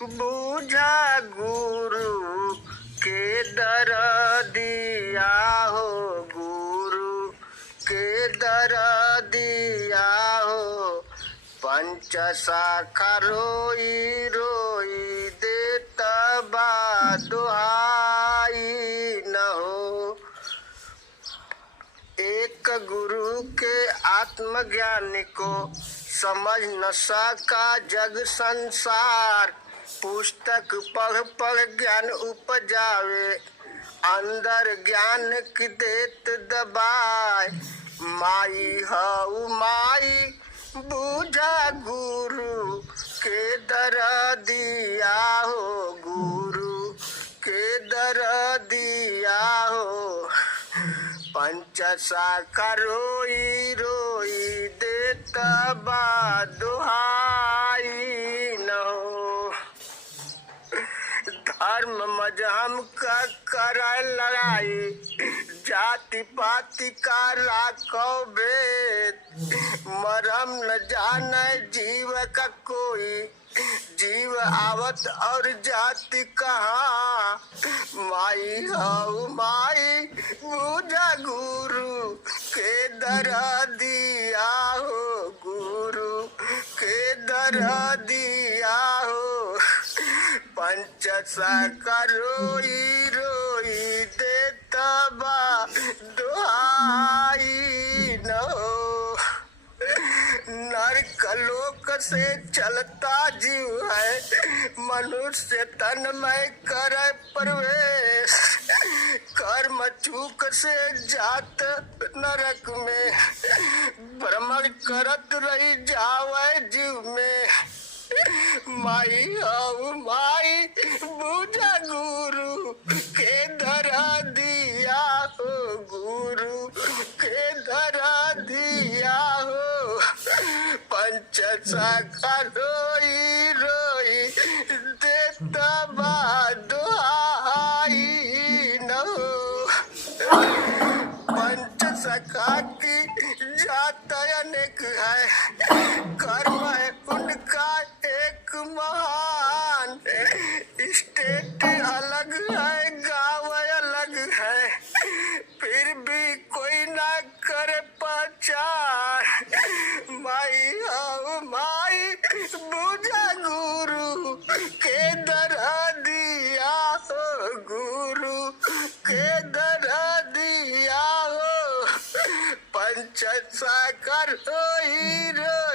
बूझा गुरु के दरदिया हो, गुरु के दरदिया हो। पंच शाखा रोई रोई देत बा दुहाई न हो। एक गुरु के आत्मज्ञान को समझ न सका जग संसार। पुस्तक पढ़ पढ़ ज्ञान उपजावे, अंदर ज्ञान की देत दबाए। माई हऊ माई बूझा गुरु के दरदिया हो, गुरु के दरदिया हो। पंच शाखा रोई रोई देत बा दुहाई न हो। धर्म मजहब का कराए लड़ाई, जाति पाति का राखो भेद। मरम न जाने जीव का कोई, जीव आवत और जाति कहाँ। माई हऊ माई बूझा गुरु के दरदिया हो, गुरु के दरदिया हो। पंच शाखा रोई रोई देत बा दुहाई न हो। नरकलोक से चलता जीव है, मनुष्य तन में करे प्रवेश। कर्म चूक से जात नरक में, भ्रमण करत रही जावे जीव में। माई हऊ माई बूझा गुरु के दरदिया हो, गुरु के दरदिया हो। पंच शाखा रोई रोई देत बा दुहाई न हो। पंच शाखा की जात अनेक है, कर्म है उनका एक महान। स्टेट अलग है, गाँव अलग है, फिर भी कोई ना करे पहचान। माई हऊ माई बूझा गुरु के दरदिया हो, गुरु के दरदिया हो। पंच शाखा रोई रोई